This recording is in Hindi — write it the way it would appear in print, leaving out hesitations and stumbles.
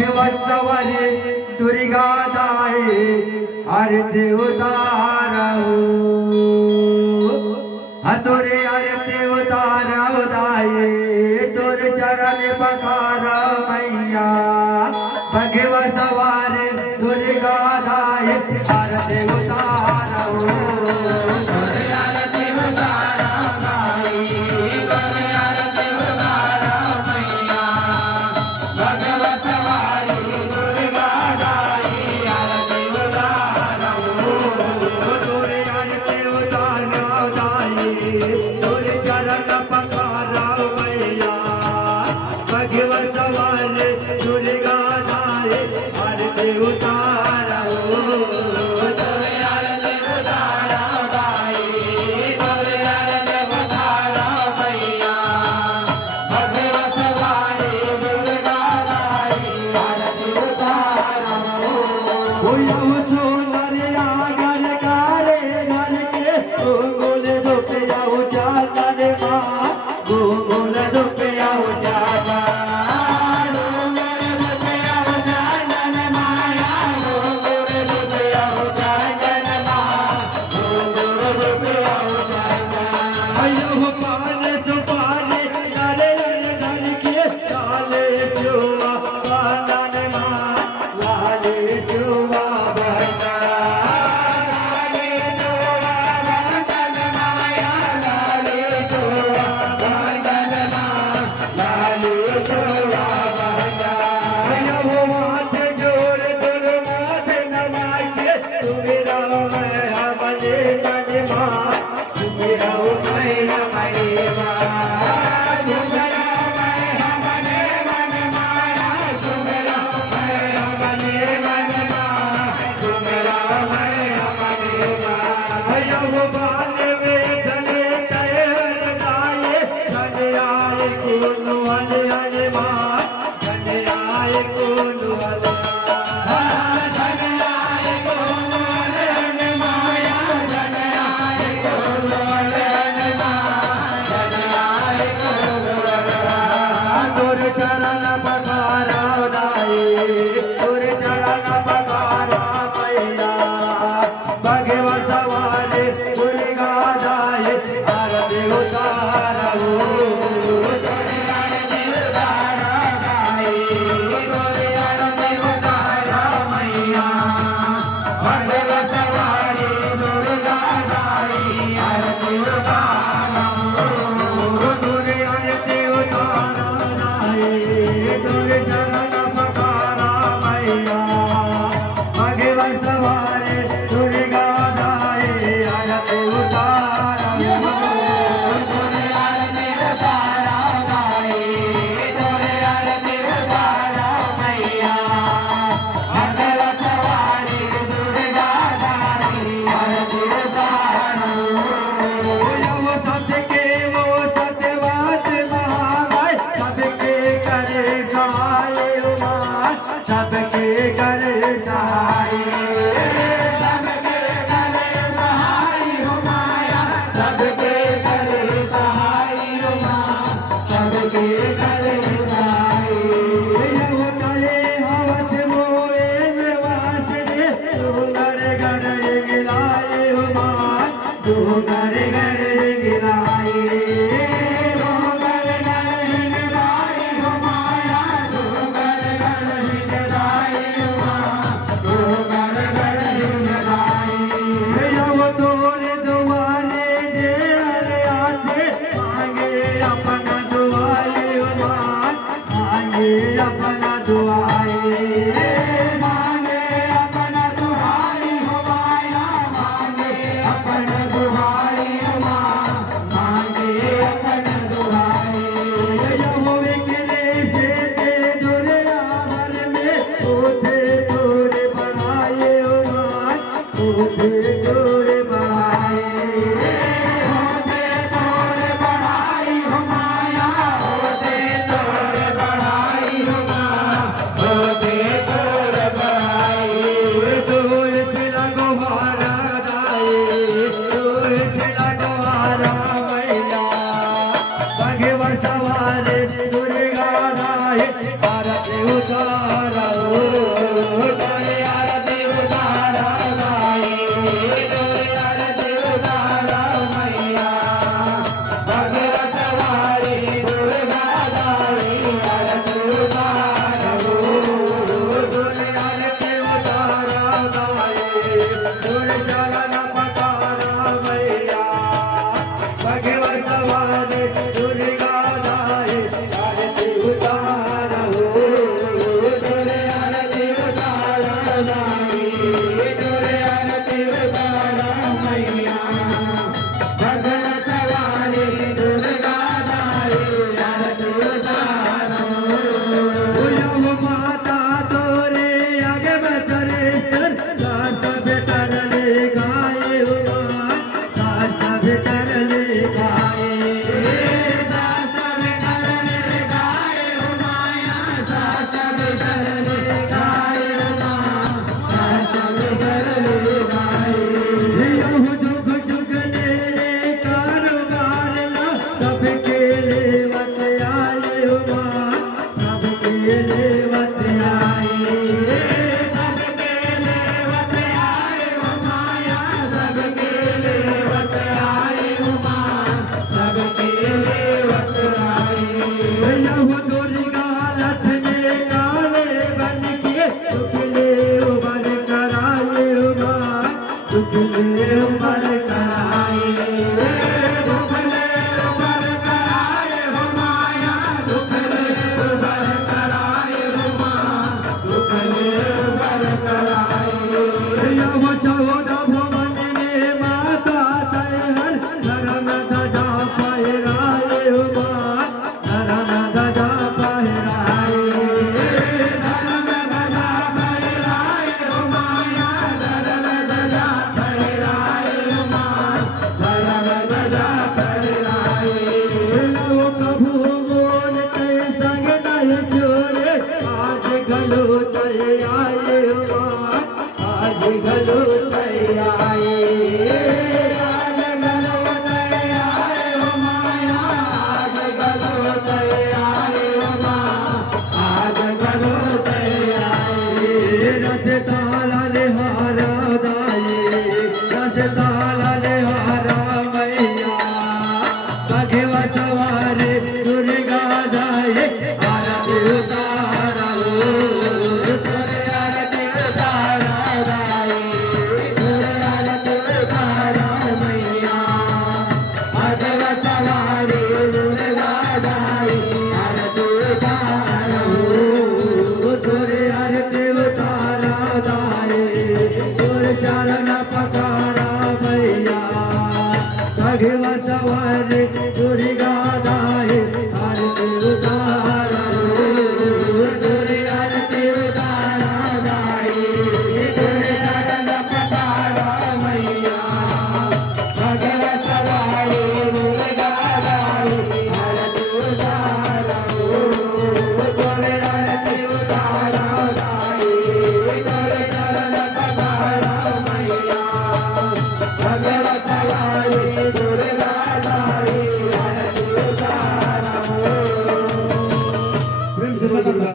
भगवत्सवरे दुर्गा दाए आरती उतारो हतोरे आरती उतारो दाए तोर चरण पखारो मैया भगवत्सवरे दुर्गा दाए आरती उतारो तोरे आरती उतारा गाए तोरे आरती उतारा मैया भगवत वाली दुर्गा दाई आरती उतारा तोरे आरती उतारा गाए तोरे चरण पखारा मैया भगवत वाली दुर्गा दाई आरती उतारा तोरे आरती उतारा गाए तोरे आरती उतारा मैया भगवत वाली दुर्गा दाई आरती उतारा बोलो माता तोरे आगे बचरे सर सास बेटर ले गाए हुआ सास बेटर ले गाए सास बेटर ले गाए हो माया सास बेटर ले गाए हो सास बेटर ले गाए यो जुग जुग ले कारोबार ला सबके लेवत आए हो सबके लेवत आए सबके लेवत आए हो माया सबके लेवत आए हो सबके लेवत आए यहो दुर्गा लक्ष्मी काले बन के सुखले उबर कराए हो सुखले उबर कराए सुखले उबर कराए हो माया सुखले उबर कराए हो सुखले उबर कराए यहो चौदह भुवन में माता तैहर धर्म ध्वजा फहराए हो धर्म ध्वजा फहराए धर्म ध्वजा फहराए हो माया धर्म ध्वजा फहराए हो धर्म ध्वजा फहराए लो कभू बोलते संग नहीं छोड़े आज गलो चले आए हो आज गलो